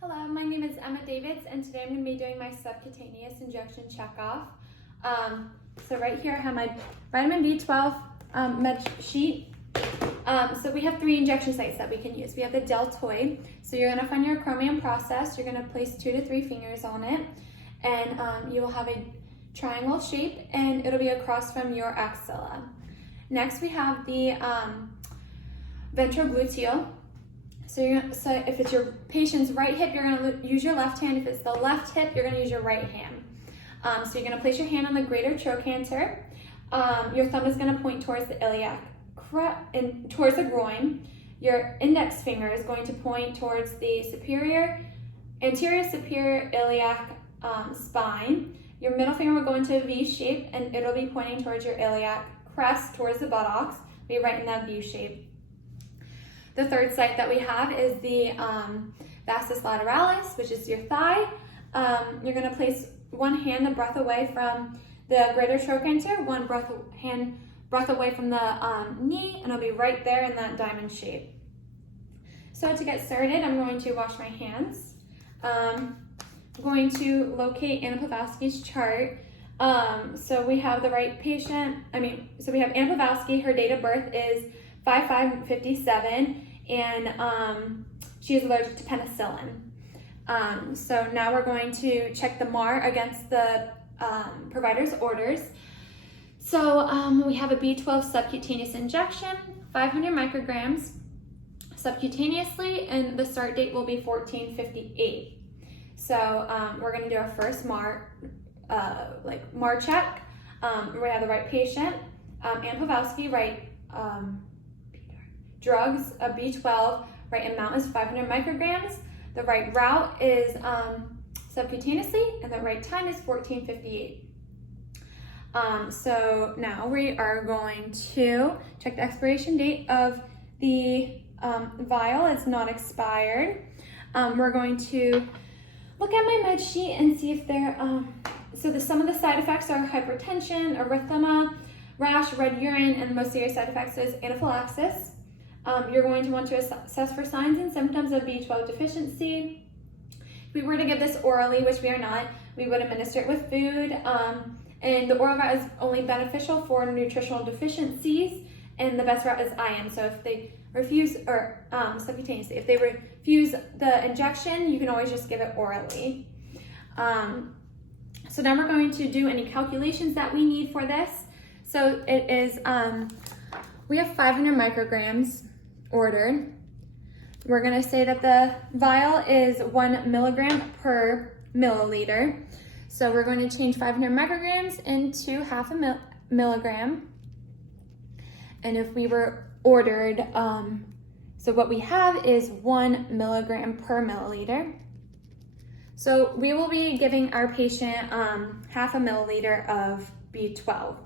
Hello, my name is Emma Davids, and today I'm going to be doing my subcutaneous injection checkoff. So right here I have my vitamin B12 med sheet. So we have 3 injection sites that we can use. We have the deltoid. So you're going to find your chromium process. You're going to place 2 to 3 fingers on it, and you will have a triangle shape, and it'll be across from your axilla. Next we have the ventrogluteal. So if it's your patient's right hip, you're going to use your left hand. If it's the left hip, you're going to use your right hand. So you're going to place your hand on the greater trochanter. Your thumb is going to point towards the iliac and towards the groin. Your index finger is going to point towards the anterior superior iliac spine. Your middle finger will go into a V shape, and it'll be pointing towards your iliac crest towards the buttocks. Be right in that V shape. The third site that we have is the vastus lateralis, which is your thigh. You're going to place one hand a breath away from the greater trochanter, one breath away from the knee, and it'll be right there in that diamond shape. So to get started, I'm going to wash my hands. I'm going to locate Anna Pawlowski's chart. So we have the right patient. So we have Anna Pawlowski. Her date of birth is 5/5/57, and she is allergic to penicillin. So now we're going to check the MAR against the provider's orders. So we have a B12 subcutaneous injection, 500 micrograms subcutaneously, and the start date will be 14/58. So we're going to do our first MAR check. We have the right patient, Anna Pawlowski, right. Drugs, a B12, right amount is 500 micrograms. The right route is subcutaneously, and the right time is 14:58. So now we are going to check the expiration date of the vial. It's not expired. We're going to look at my med sheet and see if there. Some of the side effects are hypertension, erythema, rash, red urine, and the most serious side effects is anaphylaxis. You're going to want to assess for signs and symptoms of B12 deficiency. If we were to give this orally, which we are not, we would administer it with food. And the oral route is only beneficial for nutritional deficiencies, and the best route is IM. So if they refuse, or subcutaneously, if they refuse the injection, you can always just give it orally. So now we're going to do any calculations that we need for this. So it is, we have 500 micrograms ordered. We're gonna say that the vial is 1 milligram per milliliter. So we're going to change 500 micrograms into half a milligram. And if we were ordered, so what we have is 1 milligram per milliliter. So we will be giving our patient half a milliliter of B12.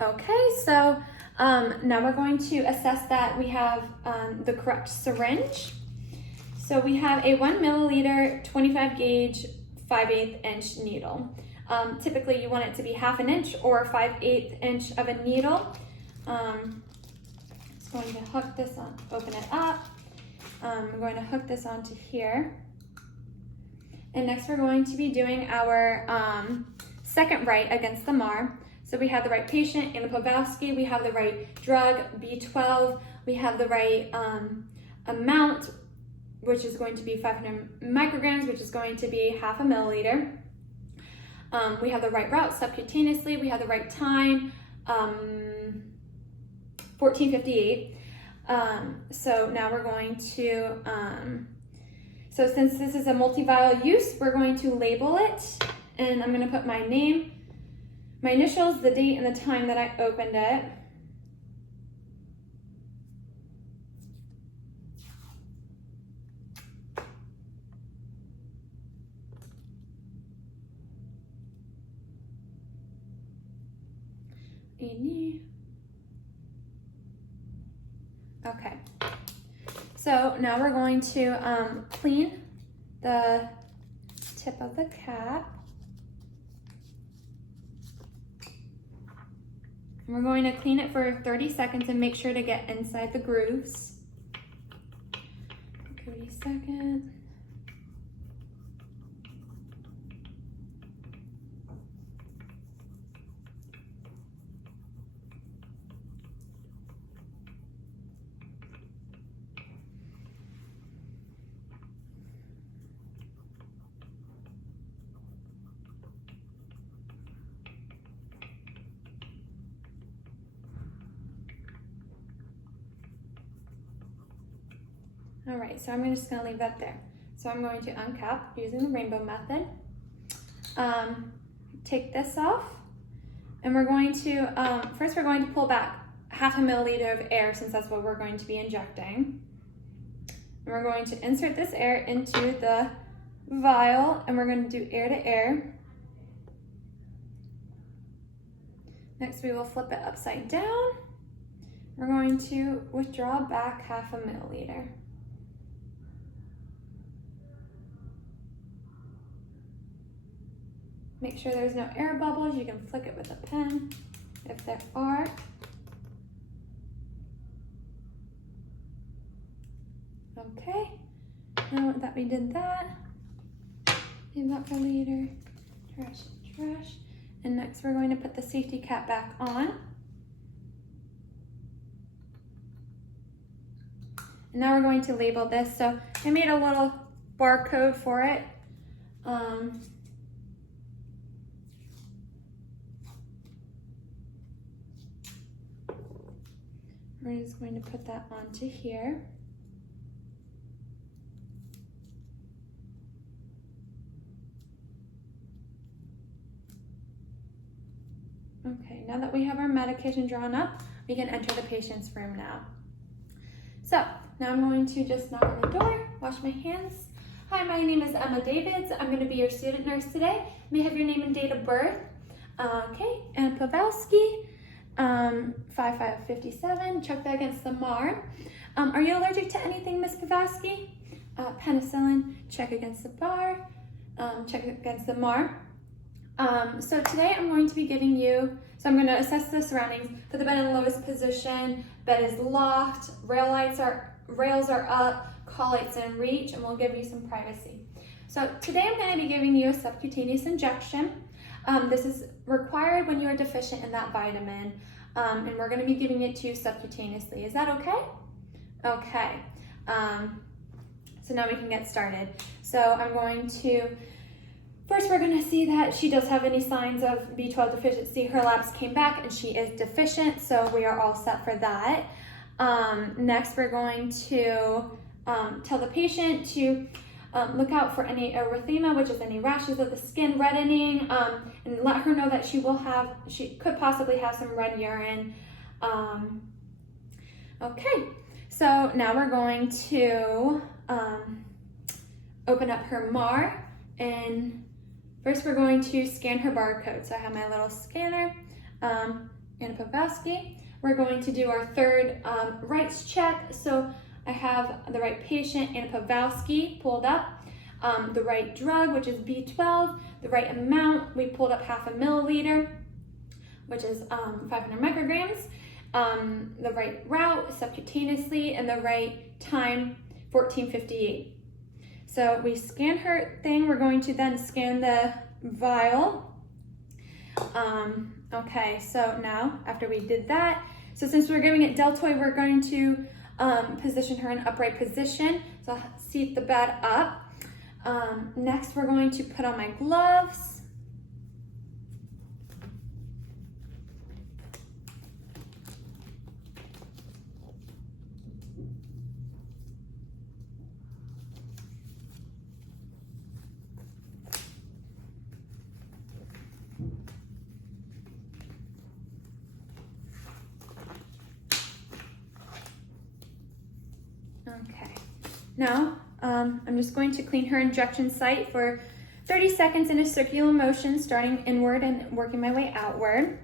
Okay, so now we're going to assess that we have the correct syringe. So we have a 1 milliliter 25 gauge 5/8 inch needle. Typically you want it to be half an inch or 5/8 inch of a needle. Just going to hook this on, open it up. I'm going to hook this onto here. And next we're going to be doing our second right against the MAR. So we have the right patient, Anna Pawlowski, we have the right drug, B12, we have the right amount, which is going to be 500 micrograms, which is going to be half a milliliter. We have the right route, subcutaneously, we have the right time, 14:58. So now we're going to, so since this is a multi-vial use, we're going to label it, and I'm gonna put my name, my initials, the date, and the time that I opened it. Okay. So now we're going to clean the tip of the cap. And we're going to clean it for 30 seconds and make sure to get inside the grooves. 30 seconds. All right, so I'm just gonna leave that there. So I'm going to uncap using the rainbow method. Take this off, and we're going to, first we're going to pull back 1/2 milliliter of air, since that's what we're going to be injecting. And we're going to insert this air into the vial, and we're going to do air to air. Next, we will flip it upside down. We're going to withdraw back 1/2 milliliter. Make sure there's no air bubbles. You can flick it with a pen if there are. Okay, now that we did that, leave that for later. Trash, trash. And next we're going to put the safety cap back on. And now we're going to label this. So I made a little barcode for it. We're just going to put that onto here. Okay, now that we have our medication drawn up, we can enter the patient's room now. So now I'm going to just knock on the door, wash my hands. Hi, my name is Emma Davids. I'm going to be your student nurse today. May I have your name and date of birth? Okay, Anna Pawlowski. 5557, check that against the MAR. Are you allergic to anything, Miss Pawlowski? Penicillin, check against the bar, check against the MAR. So today I'm going to be giving you, so I'm going to assess the surroundings, put the bed in the lowest position, bed is locked, rails are up, call lights in reach, and we'll give you some privacy. So today I'm going to be giving you a subcutaneous injection. This is required when you are deficient in that vitamin, and we're going to be giving it to you subcutaneously. Is that okay? Okay. So now we can get started. So I'm going to, first we're going to see that she does have any signs of B12 deficiency. Her labs came back and she is deficient, so we are all set for that. Next we're going to tell the patient to look out for any erythema, which is any rashes of the skin, reddening, and let her know that she could possibly have some red urine. Okay, so now we're going to open up her MAR, and first we're going to scan her barcode. So I have my little scanner, Anna Pawlowski. We're going to do our third rights check. So I have the right patient, Anna Pawlowski, pulled up, the right drug, which is B12, the right amount, we pulled up 1/2 milliliter, which is 500 micrograms, the right route, subcutaneously, and the right time, 14:58. So we scan her thing, we're going to then scan the vial. Okay, so now, after we did that, so since we're giving it deltoid, we're going to position her in upright position. So I'll seat the bed up. Next, we're going to put on my gloves. Okay, now I'm just going to clean her injection site for 30 seconds in a circular motion, starting inward and working my way outward.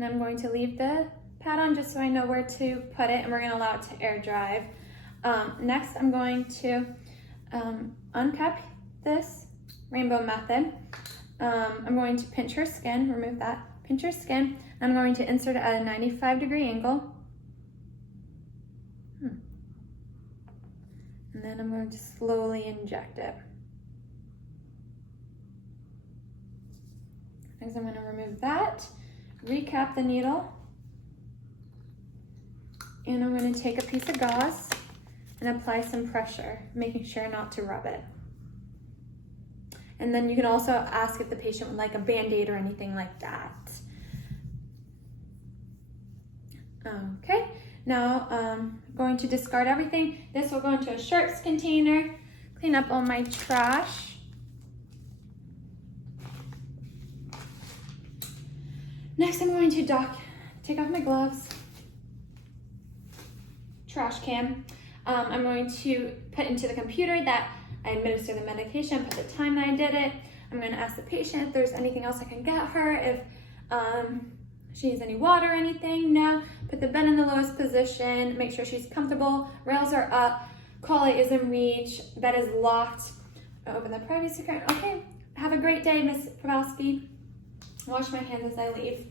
And I'm going to leave the pad on just so I know where to put it, and we're gonna allow it to air dry. Next, I'm going to uncup this rainbow method. I'm going to pinch her skin, remove that, pinch her skin. I'm going to insert it at a 95-degree angle. And then I'm going to slowly inject it. Next, I'm going to remove that, recap the needle, and I'm going to take a piece of gauze and apply some pressure, making sure not to rub it. And then you can also ask if the patient would like a Band-Aid or anything like that. Okay, now I'm going to discard everything. This will go into a sharps container, clean up all my trash. Next, I'm going to take off my gloves, trash can. I'm going to put into the computer that I administer the medication, put the time that I did it. I'm going to ask the patient if there's anything else I can get her, if she needs any water or anything. No. Put the bed in the lowest position, make sure she's comfortable, rails are up, collie is in reach, bed is locked. Open the privacy curtain. Okay, have a great day, Miss Probowski. Wash my hands as I leave.